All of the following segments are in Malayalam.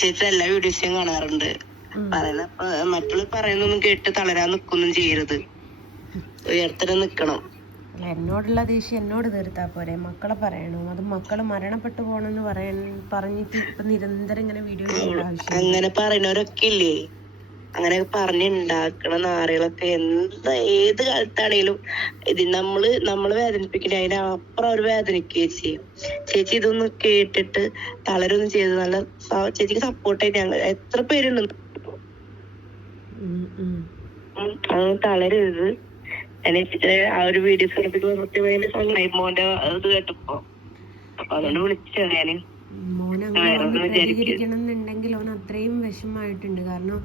ചേച്ചി എല്ലാ വീഡിയോസും കാണാറുണ്ട്. മറ്റുള്ള പറയുന്നൊന്നും കേട്ട് തളരാൻ നിക്കൊന്നും ചെയ്യരുത്. ഉയർത്തരം നിക്കണം. എന്നോടുള്ള ദേഷ്യം എന്നോട് തീർത്താ പോരെ, മക്കളെ പറയണോ? അത് മക്കള് മരണപ്പെട്ടു പോണെന്ന് പറഞ്ഞിട്ട് ഇപ്പൊ നിരന്തരം ഇങ്ങനെ വീഡിയോ അങ്ങനെ പറയുന്നവരൊക്കെ ഇല്ലേ, അങ്ങനെ പറഞ്ഞുണ്ടാക്കണ നാറികളൊക്കെ ഏത് കാലത്താണേലും ഇത് നമ്മള് വേദനിപ്പിക്കണേ അതിനപ്പുറം അവർ വേദനിക്കുകയും ചെയ്യും. ചേച്ചി ഇതൊന്നും കേട്ടിട്ട് തളരൊന്നും ചെയ്ത് നല്ല ചേച്ചിക്ക് സപ്പോർട്ടായിട്ട് ഞങ്ങൾ എത്ര പേരുണ്ട്. തളരരുത്. ആ ഒരു വീഡിയോസ് മോന്റെ ഇത് കേട്ടപ്പോ അപ്പൊ അതുകൊണ്ട് വിളിച്ചത് ഞാന്. പ്രതികരിക്കണം എന്നുണ്ടെങ്കിൽ ഓൻ അത്രയും വിഷമമായിട്ടുണ്ട്. കാരണം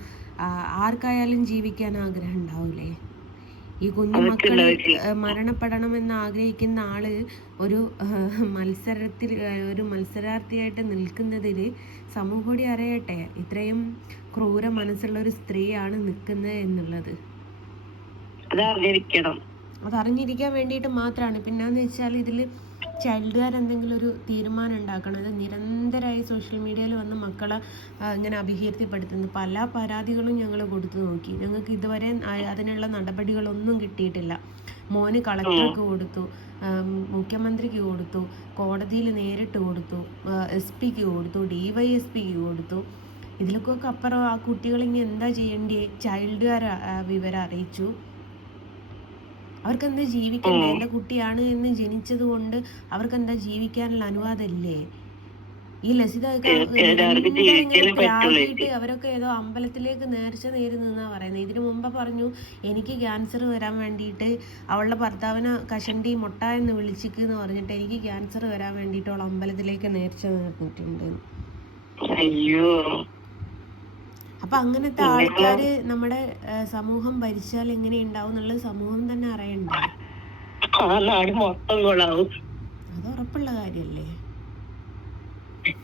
ആർക്കായാലും ജീവിക്കാൻ ആഗ്രഹം ഉണ്ടാവൂലേ? ഈ കുഞ്ഞു മക്കള് മരണപ്പെടണമെന്ന് ആഗ്രഹിക്കുന്ന ആള് ഒരു മത്സരാർത്ഥിയായിട്ട് നിൽക്കുന്നതിൽ സമൂഹം കൂടി അറിയട്ടെ ഇത്രയും ക്രൂര മനസ്സുള്ള ഒരു സ്ത്രീയാണ് നിൽക്കുന്നത് എന്നുള്ളത്. അതറിഞ്ഞിരിക്കാൻ വേണ്ടിയിട്ട് മാത്രമാണ്. പിന്നെന്ന് വെച്ചാൽ ഇതിൽ ചൈൽഡുകാർ എന്തെങ്കിലും ഒരു തീരുമാനം ഉണ്ടാക്കണം. ഇത് നിരന്തരമായി സോഷ്യൽ മീഡിയയിൽ വന്ന് മക്കളെ ഇങ്ങനെ അപകീർത്തിപ്പെടുത്തുന്നു. പല പരാതികളും ഞങ്ങൾ കൊടുത്തു നോക്കി. ഞങ്ങൾക്ക് ഇതുവരെ അതിനുള്ള നടപടികളൊന്നും കിട്ടിയിട്ടില്ല. മോന് കളക്ടർക്ക് കൊടുത്തു, മുഖ്യമന്ത്രിക്ക് കൊടുത്തു, കോടതിയിൽ നേരിട്ട് കൊടുത്തു, SP-ക്ക് കൊടുത്തു, DYSP-ക്ക് കൊടുത്തു. ഇതിലൊക്കെ അപ്പുറം ആ കുട്ടികളിങ്ങനെ എന്താ ചെയ്യേണ്ടേ? ചൈൽഡുകാർ വിവരം അറിയിച്ചു. അവർക്കെന്താ ജീവിക്കണ്ടേ? എൻ്റെ കുട്ടിയാണ് എന്ന് ജനിച്ചത് കൊണ്ട് അവർക്കെന്താ ജീവിക്കാനുള്ള അനുവാദമില്ലേ? ഈ ലസിതയൊക്കെ പ്രാഗിയിട്ട് അവരൊക്കെ ഏതോ അമ്പലത്തിലേക്ക് നേർച്ച നേരുന്നെന്നാ പറയുന്നത്. ഇതിനു മുമ്പ് പറഞ്ഞു എനിക്ക് ക്യാൻസർ വരാൻ വേണ്ടിയിട്ട് അവളുടെ ഭർത്താവിനെ കഷണ്ടി മൊട്ട എന്ന് വിളിച്ചിക്കെന്ന് പറഞ്ഞിട്ട് എനിക്ക് ക്യാൻസർ വരാൻ വേണ്ടിയിട്ട് അവൾ അമ്പലത്തിലേക്ക് നേർച്ച നേർന്നിട്ടുണ്ട്. അയ്യോ. അപ്പൊ അങ്ങനത്തെ ആൾക്കാര് നമ്മുടെ സമൂഹം ഭരിച്ചാൽ എങ്ങനെ ഉണ്ടാവും എന്നുള്ളത് സമൂഹം തന്നെ അറിയണ്ടേ? അത് ഉറപ്പുള്ള കാര്യല്ലേ?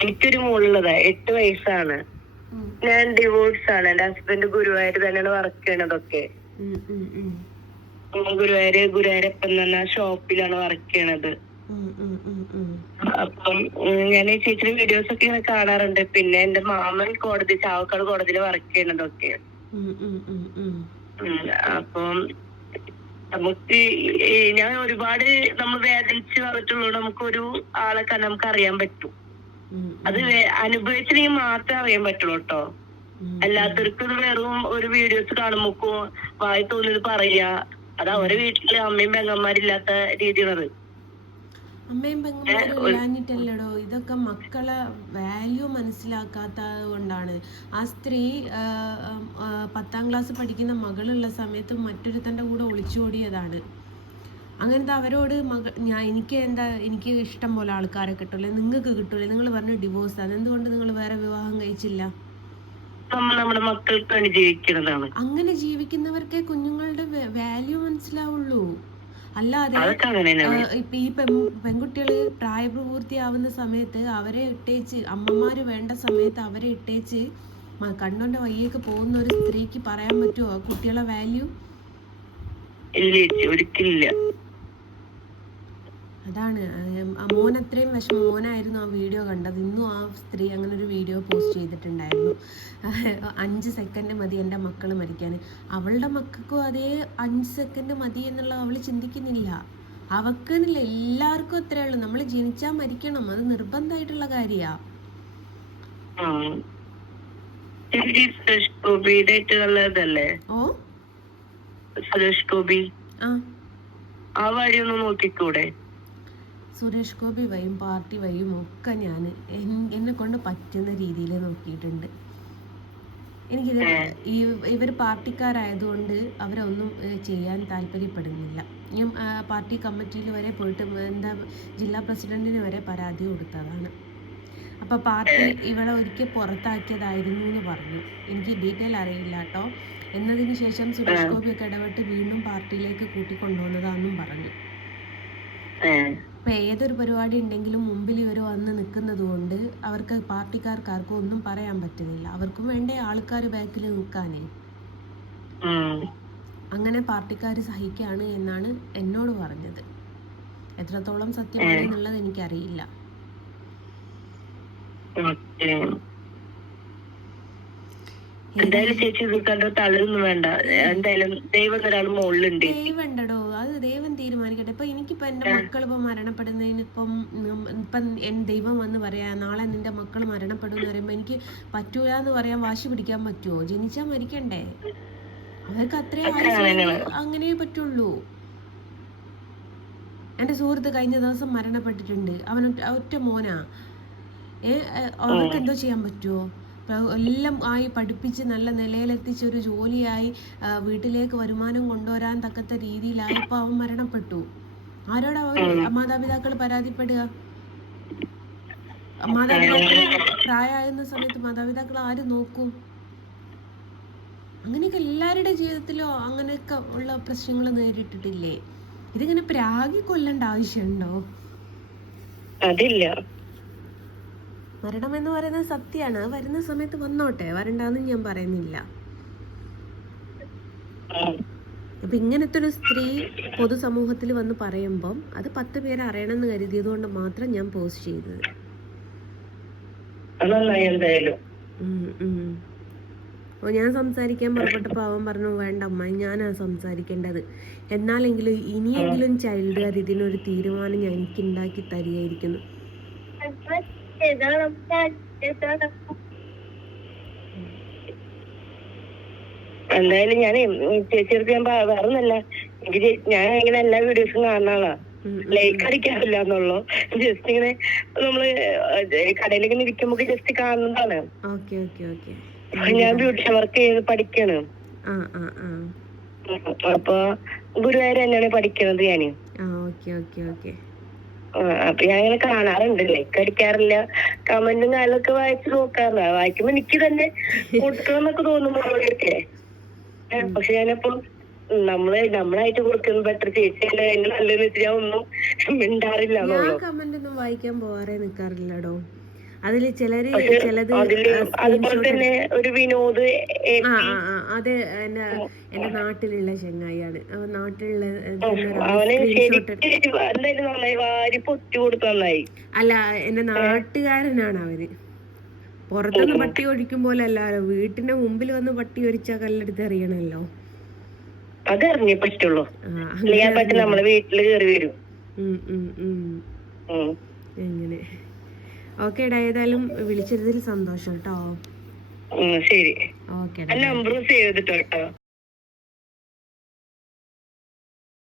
എനിക്കൊരു മോളുള്ളതാ, 8 വയസ്സാണ്. ഞാൻ ഡിവോഴ്സ് ആണ്. എന്റെ ഹസ്ബൻഡ് ഗുരുവായൂർ തന്നെയാണ് വർക്ക് ചെയ്യണതൊക്കെ. ഗുരുവായൂരപ്പൻ എന്ന ഷോപ്പിലാണ് വർക്ക് ചെയ്യണത്. അപ്പം ഞാൻ ചേച്ചിയുടെ വീഡിയോസ് ഒക്കെ ഇങ്ങനെ കാണാറുണ്ട്. പിന്നെ എന്റെ മാമൻ ചാവക്കാട് കോടതിയിൽ വർക്ക് ചെയ്യണതൊക്കെ. അപ്പം നമുക്ക് ഞാൻ ഒരുപാട് നമ്മൾ വേദനിച്ച് വന്നിട്ടുള്ളൂ. നമുക്കൊരു ആളെ നമുക്ക് അറിയാൻ പറ്റും. അത് അനുഭവിച്ചെങ്കിൽ മാത്രമേ അറിയാൻ പറ്റുള്ളൂ കേട്ടോ. അല്ലാത്തവർക്ക് വെറും ഒരു വീഡിയോസ് കാണുമ്പോ വായി തോന്നിയത് പറയാ. അത് അവരെ വീട്ടില് അമ്മയും പെങ്ങന്മാരില്ലാത്ത രീതിയാണത്. അമ്മയും പെങ്ങന്മാരും ഇല്ലാഞ്ഞിട്ടല്ലടോ, ഇതൊക്കെ മക്കളെ വാല്യൂ മനസ്സിലാക്കാത്തത് കൊണ്ടാണ്. ആ സ്ത്രീ 10ാം ക്ലാസ് പഠിക്കുന്ന മകളുള്ള സമയത്ത് മറ്റൊരുത്തൻ്റെ കൂടെ ഒളിച്ചോടിയതാണ്. അങ്ങനത്തെ അവരോട് എനിക്ക് ഇഷ്ടം പോലെ ആൾക്കാരെ കിട്ടൂലേ, നിങ്ങൾക്ക് കിട്ടൂലേ? നിങ്ങൾ പറഞ്ഞു ഡിവോഴ്സ് ആണ്, എന്തുകൊണ്ട് നിങ്ങൾ വേറെ വിവാഹം കഴിച്ചില്ല? അങ്ങനെ ജീവിക്കുന്നവർക്കേ കുഞ്ഞുങ്ങളുടെ വാല്യൂ മനസ്സിലാവുള്ളൂ. അല്ലാതെ ഇപ്പൊ ഈ പെൺകുട്ടികള് പ്രായപൂർത്തിയാവുന്ന സമയത്ത് അവരെ ഇട്ടേച്ച്, അമ്മമാര് വേണ്ട സമയത്ത് അവരെ ഇട്ടേച്ച് കണ്ണോന്റെ വയ്യേക്ക് പോകുന്ന ഒരു സ്ത്രീക്ക് പറയാൻ പറ്റുമോ കുട്ടികളെ വാല്യൂ? ഒരിക്കലില്ല. അതാണ് മോൻ അത്രയും വിഷമം. മോനായിരുന്നു ആ വീഡിയോ കണ്ടത്. ഇന്നും ആ സ്ത്രീ അങ്ങനെ ഒരു വീഡിയോ പോസ്റ്റ് ചെയ്തിട്ടുണ്ടായിരുന്നു. 5 സെക്കൻഡ് മതി എൻ്റെ മക്കൾ മരിക്കാൻ. അവളുടെ മക്കൾക്കും അതേ 5 സെക്കൻഡ് മതി എന്നുള്ള അവൾ ചിന്തിക്കുന്നില്ല. അവക്കെന്നില്ല, എല്ലാവർക്കും അത്രേ ഉള്ളൂ. നമ്മൾ ജനിച്ചാൽ മരിക്കണം, അത് നിർബന്ധമായിട്ടുള്ള കാര്യമാണ്. ഓ സുരേഷ് ഗോപി ആ വഴിയൊന്നും നോക്കിക്കൂടെ? സുരേഷ് ഗോപി വഴിയും പാർട്ടി വഴിയും ഒക്കെ ഞാൻ എന്നെ കൊണ്ട് പറ്റുന്ന രീതിയിൽ നോക്കിയിട്ടുണ്ട്. എനിക്കിത് ഇവർ പാർട്ടിക്കാരായതുകൊണ്ട് അവരൊന്നും ചെയ്യാൻ താല്പര്യപ്പെടുന്നില്ല. ഞാൻ പാർട്ടി കമ്മിറ്റിയിൽ വരെ പോയിട്ട് ജില്ലാ പ്രസിഡന്റിന് വരെ പരാതി കൊടുത്തതാണ്. അപ്പോൾ പാർട്ടി ഇവളെ ഒരിക്കൽ പുറത്താക്കിയതായിരുന്നു എന്ന് പറഞ്ഞു. എനിക്ക് ഡീറ്റെയിൽ അറിയില്ല കേട്ടോ. എന്നതിന് ശേഷം സുരേഷ് ഗോപിയൊക്കെ ഇടപെട്ട് വീണ്ടും പാർട്ടിയിലേക്ക് കൂട്ടിക്കൊണ്ടുവന്നതാണെന്നും പറഞ്ഞു. ഇപ്പം ഏതൊരു പരിപാടി ഉണ്ടെങ്കിലും മുമ്പിൽ ഇവർ വന്ന് നിൽക്കുന്നത് കൊണ്ട് അവർക്ക് പാർട്ടിക്കാർക്കാർക്കും ഒന്നും പറയാൻ പറ്റുന്നില്ല. അവർക്കും വേണ്ടേ ആൾക്കാർ ബാക്കിൽ നിൽക്കാനേ. അങ്ങനെ പാർട്ടിക്കാർ സഹിക്കാണ് എന്നാണ് എന്നോട് പറഞ്ഞത്. എത്രത്തോളം സത്യമാണ് എന്നുള്ളത് എനിക്കറിയില്ല. എന്തായാലും ചേച്ചി ഇത് കണ്ടോ തള്ളൊന്നും വേണ്ട. എന്തായാലും ദൈവം ഒരാൾ മുകളിലുണ്ട്. ദൈവം ഉണ്ടടോ, അത് ദൈവം തീരുമാനിക്കട്ടെ. ഇപ്പൊ എനിക്കിപ്പോ എന്റെ മക്കളിപ്പോ മരണപ്പെടുന്നതിന് ഇപ്പം ദൈവം വന്ന് പറയാ നാളെ നിന്റെ മക്കൾ മരണപ്പെടും എന്ന് പറയുമ്പോ എനിക്ക് പറ്റൂല എന്ന് പറയാൻ വാശി പിടിക്കാൻ പറ്റുമോ? ജനിച്ചാ മരിക്കണ്ടേ? അവർക്ക് അത്രേ അങ്ങനെ പറ്റുള്ളൂ. എൻ്റെ സുഹൃത്ത് കഴിഞ്ഞ ദിവസം മരണപ്പെട്ടിട്ടുണ്ട്. അവൻ ഒറ്റ മോനാ. അവർക്ക് എന്തോ ചെയ്യാൻ പറ്റുമോ? എല്ലാം ആയി പഠിപ്പിച്ച് നല്ല നിലയിലെത്തിച്ച് ഒരു ജോലിയായി വീട്ടിലേക്ക് വരുമാനം കൊണ്ടുവരാൻ തക്കത്ത രീതിയിലായപ്പോൾ അവൻ മരണപ്പെട്ടു. ആരോടാ മാതാപിതാക്കൾ പരാതിപ്പെടുക? മാതാപിതാക്കൾ പ്രായമാകുന്ന സമയത്ത് മാതാപിതാക്കൾ ആര് നോക്കും? അങ്ങനെയൊക്കെ എല്ലാവരുടെ ജീവിതത്തിലോ അങ്ങനെയൊക്കെ ഉള്ള പ്രശ്നങ്ങൾ നേരിട്ടിട്ടില്ലേ? ഇതിങ്ങനെ പ്രാഗി കൊല്ലേണ്ട ആവശ്യമുണ്ടോ? അതില്ല. മരണം എന്ന് പറയുന്നത് സത്യമാണ്. വരുന്ന സമയത്ത് വന്നോട്ടെ, വരണ്ടാന്ന് ഞാൻ പറയുന്നില്ല. അപ്പൊ ഇങ്ങനത്തെ ഒരു സ്ത്രീ പൊതുസമൂഹത്തിൽ വന്ന് പറയുമ്പം അത് 10 പേര് അറിയണമെന്ന് കരുതിയത് കൊണ്ട് മാത്രം ഞാൻ പോസ്റ്റ് ചെയ്തത്. ഞാൻ സംസാരിക്കാൻ പുറപ്പെട്ടപ്പോൾ അവൻ പറഞ്ഞു വേണ്ട അമ്മ ഞാനാ സംസാരിക്കേണ്ടത്, എന്നാലെങ്കിലും ഇനിയെങ്കിലും ചൈൽഡുകാർ ഇതിനൊരു തീരുമാനം ഞാൻ എനിക്ക് ഉണ്ടാക്കി തരികയായിരിക്കുന്നു. എന്തായാലും ഞാൻ ചേച്ചിയെടുത്ത് ഞാൻ വേറൊന്നല്ല, എനിക്ക് ഞാൻ ഇങ്ങനെ എല്ലാ വീഡിയോസും കാണുന്ന ആളാ. ലൈക്ക് അടിക്കാറില്ല എന്നുള്ളൂ. ജസ്റ്റ് ഇങ്ങനെ നമ്മള് കടയിലിങ്ങനെ ഇരിക്കുമ്പോ ജസ്റ്റ് കാണുന്നതാണ്. ഞാൻ ബ്യൂട്ടി വർക്ക് ചെയ്ത് പഠിക്കാണ്. അപ്പൊ ഗുരുവായൂർ തന്നെയാണ് പഠിക്കുന്നത് ഞാന്. അപ്പൊ ഞാൻ ഇങ്ങനെ കാണാറുണ്ട്, ലൈക്ക് അടിക്കാറില്ല. കമന്റും കാര്യങ്ങളൊക്കെ വായിച്ചു നോക്കാറില്ല. വായിക്കുമ്പോ എനിക്ക് തന്നെ കൊടുക്കണം എന്നൊക്കെ തോന്നുന്നു മറുപടിയൊക്കെ. പക്ഷെ ഞാനിപ്പോ നമ്മളായിട്ട് കൊടുക്കുന്ന ബെറ്റർ ചേച്ചിയല്ല എന്നെ നല്ലതെന്ന് വെച്ച് ഞാൻ ഒന്നും മിണ്ടാറില്ല. കമന്റ് ഒന്നും വായിക്കാൻ പോവാറേ നിക്കാറില്ലടോ. അതില് ചിലത് അതുപോലെ തന്നെ ഒരു വിനോദ് അത് എന്റെ നാട്ടിലുള്ള ചെങ്ങായിയാണ്. നാട്ടിലുള്ള അല്ല എന്റെ നാട്ടുകാരനാണ് അവര്. പുറത്തുനിന്ന് പട്ടി ഒഴിക്കും പോലെ അല്ലല്ലോ, വീട്ടിന്റെ മുമ്പിൽ വന്ന് പട്ടി ഒഴിച്ചാൽ കല്ലെടുത്ത് അറിയണല്ലോ. അതറിഞ്ഞേ പറ്റുള്ളൂ. നമ്മളെ വീട്ടില് കയറി വരും. എങ്ങനെ ഓക്കേടാ, ഏതായാലും വിളിച്ചതിൽ സന്തോഷം കേട്ടോ. ശരി, ഓക്കെ, നമ്പർ സേവ് ചെയ്തിട്ടോ.